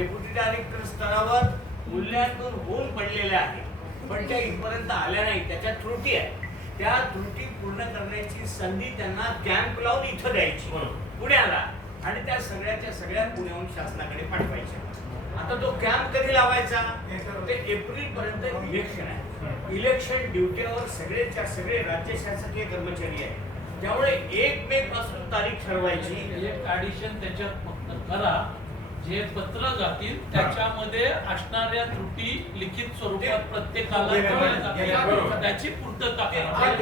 Deputy director स्तरावर मूल्यांकन होऊन पडलेले आहे, पण त्या इथपर्यंत आल्या नाही. त्याच्या त्रुटी आहे. त्या त्रुटी पूर्ण करण्याची संधी त्यांना कॅम्प लावून इथं द्यायची पुण्याला, आणि त्या सगळ्याच्या सगळ्या पुण्याहून शासनाकडे पाठवायच्या. आता तो कॅम्प कधी लावायचा? ते एप्रिल पर्यंत इलेक्शन आहे. इलेक्शन ड्युटीवर सगळेच्या सगळे राज्य शासकीय कर्मचारी आहेत. त्यामुळे 1 मे पासून तारीख ठरवायची. एक ॲडिशन त्याच्यात फक्त करा, जे पत्र जातील त्याच्यामध्ये असणाऱ्या त्रुटी लिखित स्वरूपात प्रत्येकाला त्याची पूर्तता करा.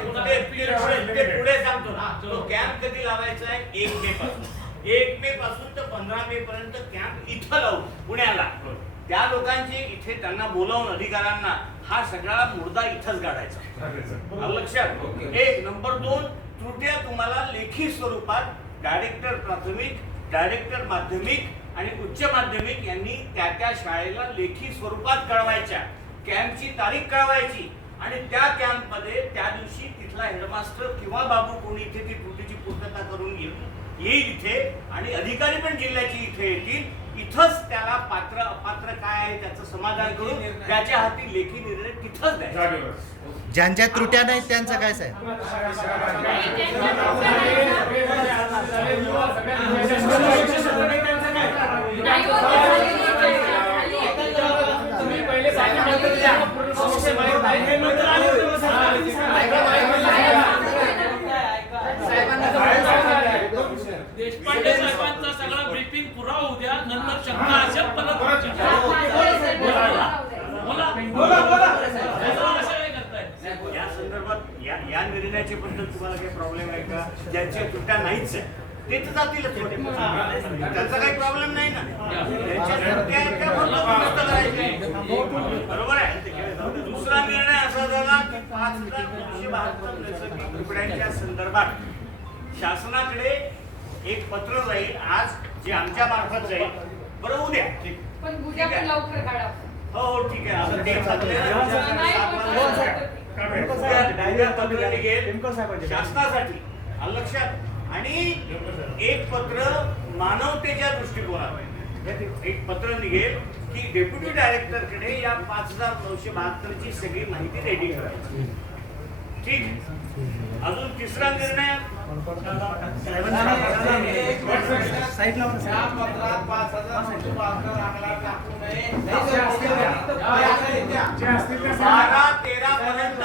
पुढे सांगतो ना, तो कॅम्प कधी लावायचा आहे? 1 मे पासून. 1 मे पासून तर 15 मे पर्यंत कॅम्प इथं लावू पुण्याला. त्या लोकांची इथे त्यांना बोलावून अधिकाऱ्यांना हा सगळा मुर्दा इथंच गाडायचा. लक्षात. 1 नंबर 2, त्रुट्या तुम्हाला लेखी स्वरूपात डायरेक्टर प्राथमिक, डायरेक्टर माध्यमिक आणि उच्च माध्यमिक यांनी त्या त्या शाळेला लेखी स्वरूपात कळवायच्या. कॅम्पची तारीख कळवायची आणि त्या कॅम्पमध्ये त्या दिवशी तिथला हेडमास्टर किंवा बाबू कोणी इथे ती त्रुटीची पूर्तता करून येईल इथे, आणि अधिकारी पण जिल्ह्याची इथे येतील. इथंच त्याला पात्र अपात्र काय आहे त्याचं समाधान करून त्याच्या हाती लेखी निर्णय तिथंच द्यायचा. ज्यांच्या त्रुट्या नाहीत त्यांचं काय साहेब? देशपांडे साहेबांचा सगळा ब्रीफिंग पुरा होऊ द्या, नंतर शंका असेल परत या संदर्भात या निर्णयाची बद्दल तुम्हाला काही प्रॉब्लेम आहे का? ज्यांच्या त्रुट्या नाहीच आहे ते तर जातीलच, त्यांचा काही प्रॉब्लेम नाही ना. ज्यांच्या त्रुट्या आहेत त्या दुरुस्त करायच्या. बरोबर आहे. दुसरा निर्णय असा झाला की 5,972 नैसर्गिक बिबट्यांच्या संदर्भात शासनाकडे एक पत्र जाईल आज, जे आमच्या मार्फत जाईल. बरं, उद्या पण उद्या पण लवकर काढा. हो ठीक आहे. असं ते पत्र निघेल शासनासाठी, लक्षात. आणि एक पत्र मानवतेच्या दृष्टिकोनात एक पत्र निघेल की डेप्युटी डायरेक्टर कडे या 5,972 ची सगळी माहिती रेडी करायची. ठीक. अजून तिसरा निर्णय बारा 13 पर्यंत